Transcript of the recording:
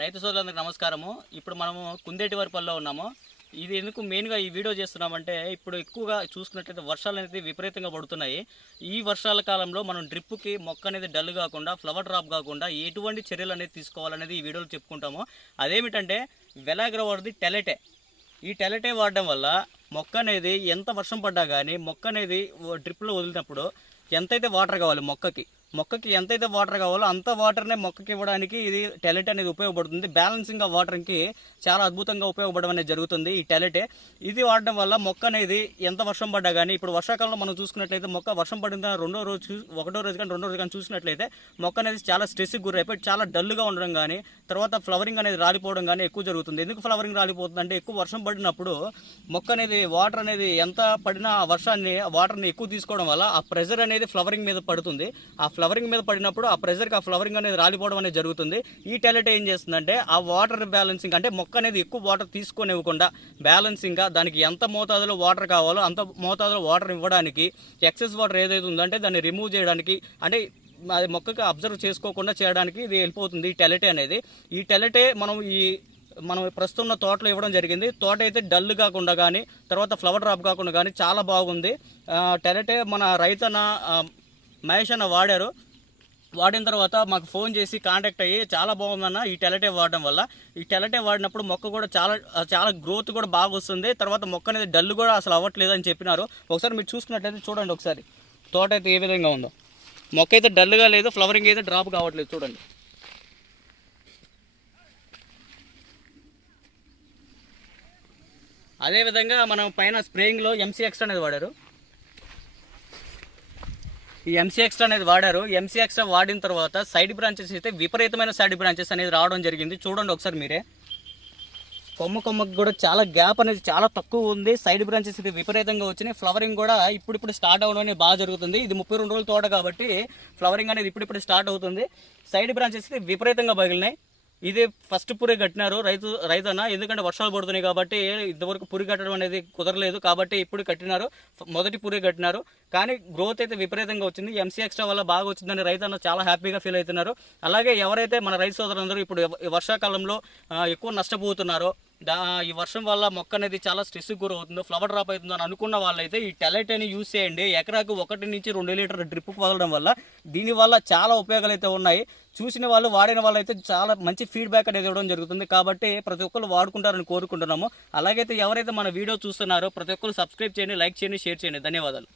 రైతు సోదరులందరికీ నమస్కారము. ఇప్పుడు మనము కుందేటివారిపల్లిలో ఉన్నాము. ఇది ఎందుకు మెయిన్గా ఈ వీడియో చేస్తున్నామంటే ఇప్పుడు ఎక్కువగా చూసుకున్నట్లయితే వర్షాలు అనేది విపరీతంగా పడుతున్నాయి. ఈ వర్షాల కాలంలో మనం డ్రిప్పుకి మొక్క అనేది డల్ కాకుండా ఫ్లవర్ డ్రాప్ కాకుండా ఎటువంటి చర్యలు అనేది తీసుకోవాలనేది ఈ వీడియోలో చెప్పుకుంటాము. అదేమిటంటే వెలాగ్ర వాడిది టెలెటే. ఈ టెలెటే వాడడం వల్ల మొక్క అనేది ఎంత వర్షం పడ్డా కానీ మొక్క అనేది డ్రిప్లో వదిలినప్పుడు ఎంతైతే వాటర్ కావాలి మొక్కకి మొక్కకి ఎంతైతే వాటర్ కావాలో అంత వాటర్నే మొక్కకి ఇవ్వడానికి ఇది టెలెట్ అనేది ఉపయోగపడుతుంది. బ్యాలెన్సింగ్ ఆఫ్ వాటర్కి చాలా అద్భుతంగా ఉపయోగపడడం అనేది జరుగుతుంది ఈ టెలెటే ఇది వాడడం వల్ల మొక్క అనేది ఎంత వర్షం పడ్డా కానీ ఇప్పుడు వర్షాకాలంలో మనం చూసుకున్నట్లయితే మొక్క వర్షం పడిన రెండో రోజు ఒకటో రోజు కానీ రెండో రోజు కానీ చూసినట్లయితే మొక్క అనేది చాలా స్ట్రెస్కి గురైపోయి చాలా డల్గా ఉండడం కానీ తర్వాత ఫ్లవరింగ్ అనేది రాలిపోవడం కానీ ఎక్కువ జరుగుతుంది. ఎందుకు ఫ్లవరింగ్ రాలిపోతుంది అంటే ఎక్కువ వర్షం పడినప్పుడు మొక్క అనేది వాటర్ అనేది ఎంత పడినా ఆ వర్షాన్ని వాటర్ని ఎక్కువ తీసుకోవడం వల్ల ఆ ప్రెజర్ అనేది ఫ్లవరింగ్ మీద పడుతుంది. ఆ ఫ్లవరింగ్ మీద పడినప్పుడు ఆ ప్రెషర్కి ఆ ఫ్లవరింగ్ అనేది రాలిపోవడం అనేది జరుగుతుంది. ఈ టాలెట్ ఏం చేస్తుందంటే ఆ వాటర్ బ్యాలెన్సింగ్ అంటే మొక్క అనేది ఎక్కువ వాటర్ తీసుకొనివ్వకుండా బ్యాలెన్సింగ్గా దానికి ఎంత మోతాదులో వాటర్ కావాలో అంత మోతాదులో వాటర్ ఇవ్వడానికి ఎక్సెస్ వాటర్ ఏదైతే ఉందంటే దాన్ని రిమూవ్ చేయడానికి అంటే అది మొక్కకి అబ్జర్వ్ చేసుకోకుండా చేయడానికి ఇది వెళ్ళిపోతుంది ఈ టెలటే అనేది. ఈ టెలెటే మనం ఈ మనం ప్రస్తుతం ఉన్న తోటలో ఇవ్వడం జరిగింది. తోట అయితే డల్ కాకుండా కానీ తర్వాత ఫ్లవర్ డ్రాప్ కాకుండా కానీ చాలా బాగుంది. టెలటే టెలెటే మన రైతన్న మహేష్ అన్న వాడారు. వాడిన తర్వాత మాకు ఫోన్ చేసి కాంటాక్ట్ అయ్యి చాలా బాగుందన్న ఈ టెలటే వాడడం వల్ల. ఈ టెలటే వాడినప్పుడు మొక్క కూడా చాలా చాలా గ్రోత్ కూడా బాగా వస్తుంది. తర్వాత మొక్క అనేది డల్ కూడా అసలు అవ్వట్లేదు అని చెప్పినారు. ఒకసారి మీరు చూసుకున్నట్లయితే చూడండి ఒకసారి. తోట అయితే ఏ విధంగా ఉందో. మొక్క అయితే డల్గా లేదు ఫ్లవరింగ్ అయితే డ్రాప్ కావట్లేదు చూడండి. అదేవిధంగా మనం పైన స్ప్రేయింగ్లో ఎంసీ ఎక్స్ట్రా అనేది వాడారు. ఈ ఎంసీ ఎక్స్ట్రా అనేది వాడారు. ఎంసీ ఎక్స్ట్రా వాడిన తర్వాత సైడ్ బ్రాంచెస్ అయితే విపరీతమైన సైడ్ బ్రాంచెస్ అనేది రావడం జరిగింది. చూడండి ఒకసారి మీరే. కొమ్మ కొమ్మకి కూడా చాలా గ్యాప్ అనేది చాలా తక్కువ ఉంది. సైడ్ బ్రాంచెస్ ఇది విపరీతంగా వచ్చినాయి. ఫ్లవరింగ్ కూడా ఇప్పుడిప్పుడు స్టార్ట్ అవ్వడం అనేది బాగా జరుగుతుంది. ఇది ముప్పై రెండు రోజుల తోట కాబట్టి ఫ్లవరింగ్ అనేది ఇప్పుడిప్పుడు స్టార్ట్ అవుతుంది. సైడ్ బ్రాంచెస్ ఇది విపరీతంగా పగిలినాయి. ఇది ఫస్ట్ పురి కట్టినారు. రైతు రైతన్న ఎందుకంటే వర్షాలు పడుతున్నాయి కాబట్టి ఇంతవరకు పురి కట్టడం అనేది కుదరలేదు కాబట్టి ఇప్పుడు కట్టినారు. మొదటి పురి కట్టినారు. కానీ గ్రోత్ అయితే విపరీతంగా వచ్చింది. ఎంసీ ఎక్స్ట్రా వల్ల బాగా వచ్చిందని రైతన్న చాలా హ్యాపీగా ఫీల్ అవుతున్నారు. అలాగే ఎవరైతే మన రైతు సోదరులందరూ ఇప్పుడు వర్షాకాలంలో ఎక్కువ నష్టపోతున్నారో దా ఈ వర్షం వల్ల మొక్క అనేది చాలా స్ట్రెస్కి గురవుతుందో ఫ్లవర్ డ్రాప్ అవుతుందో అని అనుకున్న వాళ్ళైతే ఈ టెలెట్ అని యూస్ చేయండి. ఎకరాకు ఒకటి నుంచి రెండు లీటర్ డ్రిప్ వదలడం వల్ల దీనివల్ల చాలా ఉపయోగాలు అయితే ఉన్నాయి. చూసిన వాళ్ళు వాడిన వాళ్ళు అయితే చాలా మంచి ఫీడ్బ్యాక్ అనేది ఇవ్వడం జరుగుతుంది. కాబట్టి ప్రతి ఒక్కరు వాడుకుంటారని కోరుకుంటున్నాము. అలాగైతే ఎవరైతే మన వీడియో చూస్తున్నారో ప్రతి ఒక్కరు సబ్స్క్రైబ్ చేయండి లైక్ చేయండి షేర్ చేయండి. ధన్యవాదాలు.